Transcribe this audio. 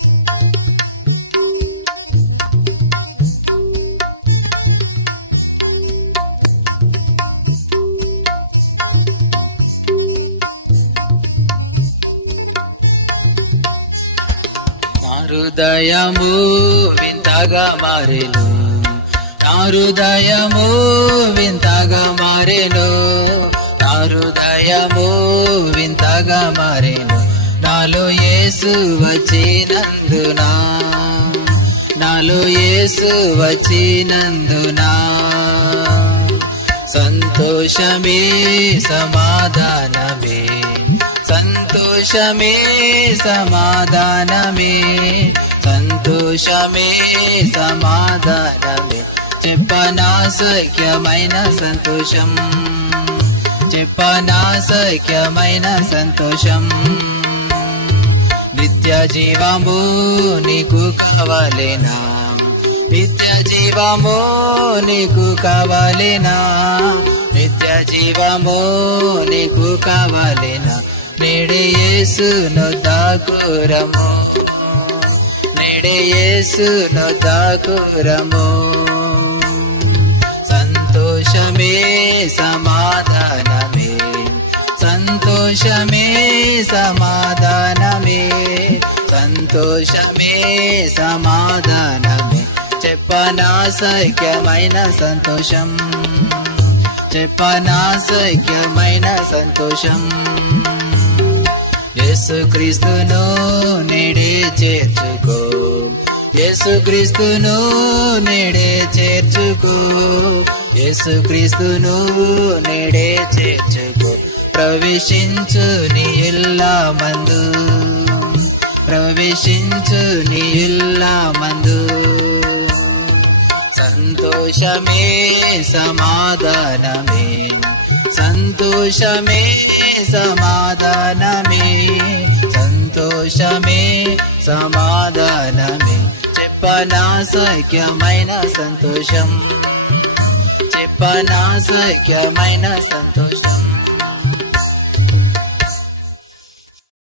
హృదయము వింతగా మారెను, నా హృదయము వింతగా మారెను, నా హృదయము వింతగా మారెను. నాలో యేసు వచ్చినందున, నాలో యేసు వచ్చినందున సంతోషమే సమాధానమే, సంతోషమే సమాధానమే, సంతోషమే సమాధానమే. చెప్పనా సఖ్యమైన సంతోషం, చెప్పనా సఖ్యమైన సంతోషం. నిత్య జీవము నీకు కావాలేనా, నిత్య జీవము నీకు కావాలేనా, నిత్య జీవము నీకు కావాలేనా. నేడే యేసును తాకురము, నేడే యేసును తాకురము. సంతోషమే సమాధానమే, సంతోషమే సమాధానమే, సంతోషమే సమాధానమే. చెప్పనా సఖ్యమైన సంతోషం, చెప్పనా సఖ్యమైన సంతోషం. యేసుక్రీస్తును నేడే చేర్చుకో, యేసుక్రీస్తును నేడే చేర్చుకో, యేసుక్రీస్తును నేడే చేర్చుకో. ప్రవేశించు నీ ఇల్లమందు, ప్రవేశించు నీ ఇల్లమందు. సంతోషమే సమాధానమే, సంతోషమే సమాధానమే, సంతోషమే సమాధానమే. చెప్పనా సఖ్యమైన సంతోషం, చెప్పనా సఖ్యమైన సంతోషం.